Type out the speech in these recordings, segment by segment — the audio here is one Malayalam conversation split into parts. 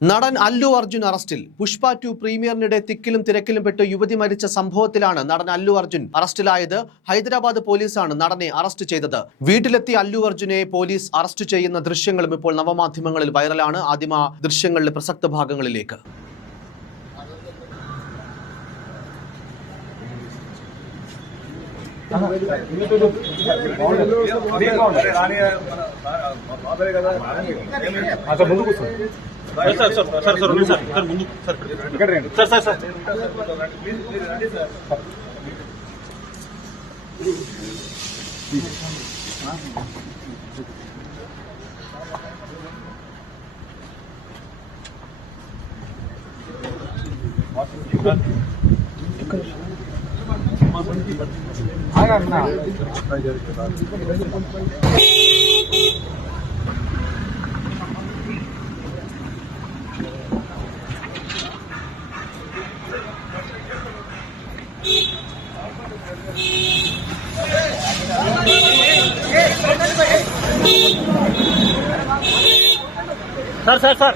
നടൻ അല്ലു അർജുൻ അറസ്റ്റിൽ. പുഷ്പ 2 പ്രീമിയറിനിടെ തിക്കിലും തിരക്കിലും പെട്ട് യുവതി മരിച്ച സംഭവത്തിലാണ് നടൻ അല്ലു അർജുൻ അറസ്റ്റിലായത്. ഹൈദരാബാദ് പോലീസാണ് നടനെ അറസ്റ്റ് ചെയ്തത്. വീട്ടിലെത്തി അല്ലു അർജുനെ പോലീസ് അറസ്റ്റ് ചെയ്യുന്ന ദൃശ്യങ്ങളും ഇപ്പോൾ നവമാധ്യമങ്ങളിൽ വൈറലാണ്. ആദ്യം ആ ദൃശ്യങ്ങളിലെ പ്രസക്ത ഭാഗങ്ങളിലേക്ക്. सर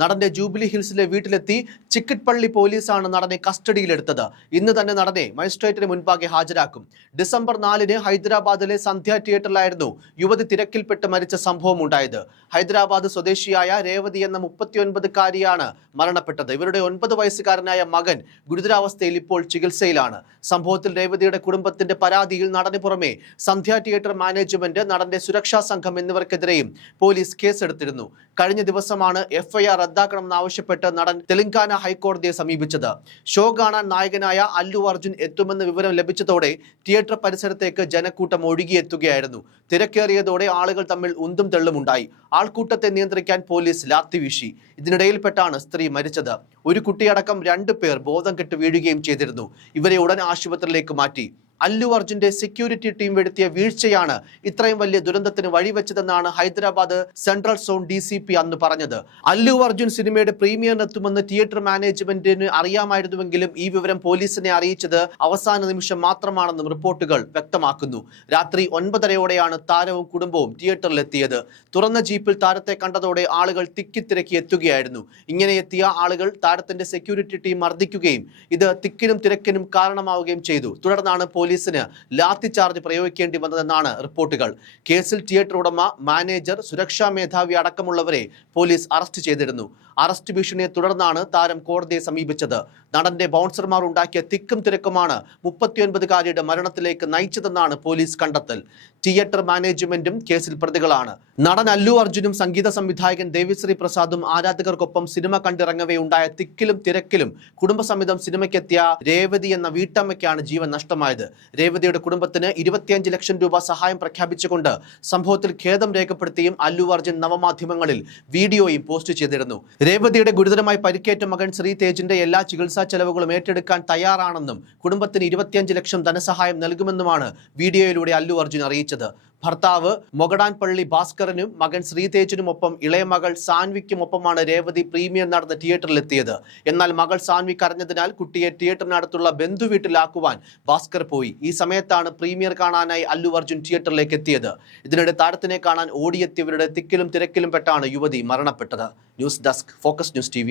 നടന്റെ ജൂബിലി ഹിൽസിലെ വീട്ടിലെത്തി ചിക്കിട്പള്ളി പോലീസാണ് നടനെ കസ്റ്റഡിയിലെടുത്തത്. ഇന്ന് തന്നെ നടനെ മജിസ്ട്രേറ്റിന് മുൻപാകെ ഹാജരാക്കും. ഡിസംബർ 4-ന് ഹൈദരാബാദിലെ സന്ധ്യ തിയേറ്ററിലായിരുന്നു യുവതി തിരക്കിൽപ്പെട്ട് മരിച്ച സംഭവം ഉണ്ടായത്. ഹൈദരാബാദ് സ്വദേശിയായ രേവതി എന്ന 39-കാരിയാണ് മരണപ്പെട്ടത്. ഇവരുടെ 9 വയസ്സുകാരനായ മകൻ ഗുരുതരാവസ്ഥയിൽ ഇപ്പോൾ ചികിത്സയിലാണ്. സംഭവത്തിൽ രേവതിയുടെ കുടുംബത്തിന്റെ പരാതിയിൽ നടന് പുറമെ സന്ധ്യ തിയേറ്റർ മാനേജ്മെന്റ്, നടന്റെ സുരക്ഷാ സംഘം എന്നിവർക്കെതിരെയും പോലീസ് കേസെടുത്തിരുന്നു. കഴിഞ്ഞ ദിവസമാണ് FIR റദ്ദാക്കണമെന്നാവശ്യപ്പെട്ട് നടൻ തെലങ്കാന ഹൈക്കോടതിയെ സമീപിച്ചത്. ഷോ കാണാൻ നായകനായ അല്ലു അർജുൻ എത്തുമെന്ന വിവരം ലഭിച്ചതോടെ തിയേറ്റർ പരിസരത്തേക്ക് ജനക്കൂട്ടം ഒഴുകിയെത്തുകയായിരുന്നു. തിരക്കേറിയതോടെ ആളുകൾ തമ്മിൽ ഉന്തും തള്ളുമുണ്ടായി. ആൾക്കൂട്ടത്തെ നിയന്ത്രിക്കാൻ പോലീസ് ലാത്തിവീശി. ഇതിനിടയിൽപ്പെട്ടാണ് സ്ത്രീ മരിച്ചത്. ഒരു കുട്ടിയടക്കം 2 പേർ ബോധം കെട്ട് വീഴുകയും ചെയ്തിരുന്നു. ഇവരെ ഉടൻ ആശുപത്രിയിലേക്ക് മാറ്റി. അല്ലു അർജുന്റെ സെക്യൂരിറ്റി ടീം വരുത്തിയ വീഴ്ചയാണ് ഇത്രയും വലിയ ദുരന്തത്തിന് വഴിവെച്ചതെന്നാണ് ഹൈദരാബാദ് സെൻട്രൽ സോൺ DCP അന്ന് പറഞ്ഞത്. അല്ലു അർജുൻ സിനിമയുടെ പ്രീമിയറിനെത്തുമെന്ന് തിയേറ്റർ മാനേജ്മെന്റിന് അറിയാമായിരുന്നുവെങ്കിലും ഈ വിവരം പോലീസിനെ അറിയിച്ചത് അവസാന നിമിഷം മാത്രമാണെന്നും റിപ്പോർട്ടുകൾ വ്യക്തമാക്കുന്നു. രാത്രി 9:30-ഓടെയാണ് താരവും കുടുംബവും തിയേറ്ററിലെത്തിയത്. തുറന്ന ജീപ്പിൽ താരത്തെ കണ്ടതോടെ ആളുകൾ തിക്കിത്തിരക്കി എത്തുകയായിരുന്നു. ഇങ്ങനെ എത്തിയ ആളുകൾ താരത്തിന്റെ സെക്യൂരിറ്റി ടീം മർദ്ദിക്കുകയും ഇത് തിക്കിനും തിരക്കിനും കാരണമാവുകയും ചെയ്തു. തുടർന്നാണ് പോലീസിന് ലാത്തി ചാർജ് പ്രയോഗിക്കേണ്ടി വന്നതെന്നാണ് റിപ്പോർട്ടുകൾ. കേസിൽ തിയേറ്റർ ഉടമ, മാനേജർ, സുരക്ഷാ മേധാവി അടക്കമുള്ളവരെ പോലീസ് അറസ്റ്റ് ചെയ്തിരുന്നു. അറസ്റ്റ് ഭീഷണിയെ തുടർന്നാണ് താരം കോടതിയെ സമീപിച്ചത്. നടന്റെ ബൗൺസർമാർ ഉണ്ടാക്കിയ തിക്കും തിരക്കുമാണ് 39-കാരിയുടെ മരണത്തിലേക്ക് നയിച്ചതെന്നാണ് പോലീസ് കണ്ടെത്തൽ. തിയേറ്റർ മാനേജ്മെന്റും കേസിൽ പ്രതികളാണ്. നടൻ അല്ലു അർജുനും സംഗീത സംവിധായകൻ ദേവിശ്രീ പ്രസാദും ആരാധകർക്കൊപ്പം സിനിമ കണ്ടിറങ്ങവേ ഉണ്ടായ തിക്കിലും തിരക്കിലും കുടുംബസമേതം സിനിമയ്ക്കെത്തിയ രേവതി എന്ന വീട്ടമ്മയ്ക്കാണ് ജീവൻ നഷ്ടമായത്. രേവതിയുടെ കുടുംബത്തിന് 25 ലക്ഷം രൂപ സഹായം പ്രഖ്യാപിച്ചുകൊണ്ട് സംഭവത്തിൽ ഖേദം രേഖപ്പെടുത്തിയും അല്ലു അർജുൻ നവമാധ്യമങ്ങളിൽ വീഡിയോയും പോസ്റ്റ് ചെയ്തിരുന്നു. രേവതിയുടെ ഗുരുതരമായി പരിക്കേറ്റ മകൻ ശ്രീ തേജിന്റെ എല്ലാ ചികിത്സാ ചെലവുകളും ഏറ്റെടുക്കാൻ തയ്യാറാണെന്നും കുടുംബത്തിന് 25 ലക്ഷം ധനസഹായം നൽകുമെന്നുമാണ് വീഡിയോയിലൂടെ അല്ലു അർജുൻ അറിയിച്ചത്. ഭർത്താവ് മൊഗടാൻപള്ളി ഭാസ്കരനും മകൻ ശ്രീതേജിനുമൊപ്പം ഇളയ മകൾ സാൻവിക്കുമൊപ്പമാണ് രേവതി പ്രീമിയർ നടന്ന തിയേറ്ററിലെത്തിയത്. എന്നാൽ മകൾ സാൻവി കരഞ്ഞതിനാൽ കുട്ടിയെ തിയേറ്ററിനടുത്തുള്ള ബന്ധുവീട്ടിലാക്കുവാൻ ഭാസ്കർ പോയി. ഈ സമയത്താണ് പ്രീമിയർ കാണാനായി അല്ലു അർജുൻ തിയേറ്ററിലേക്ക് എത്തിയത്. ഇതിനിടെ താരത്തിനെ കാണാൻ ഓടിയെത്തിയവരുടെ തിക്കിലും തിരക്കിലും പെട്ടാണ് യുവതി മരണപ്പെട്ടത്. News desk, focus news TV.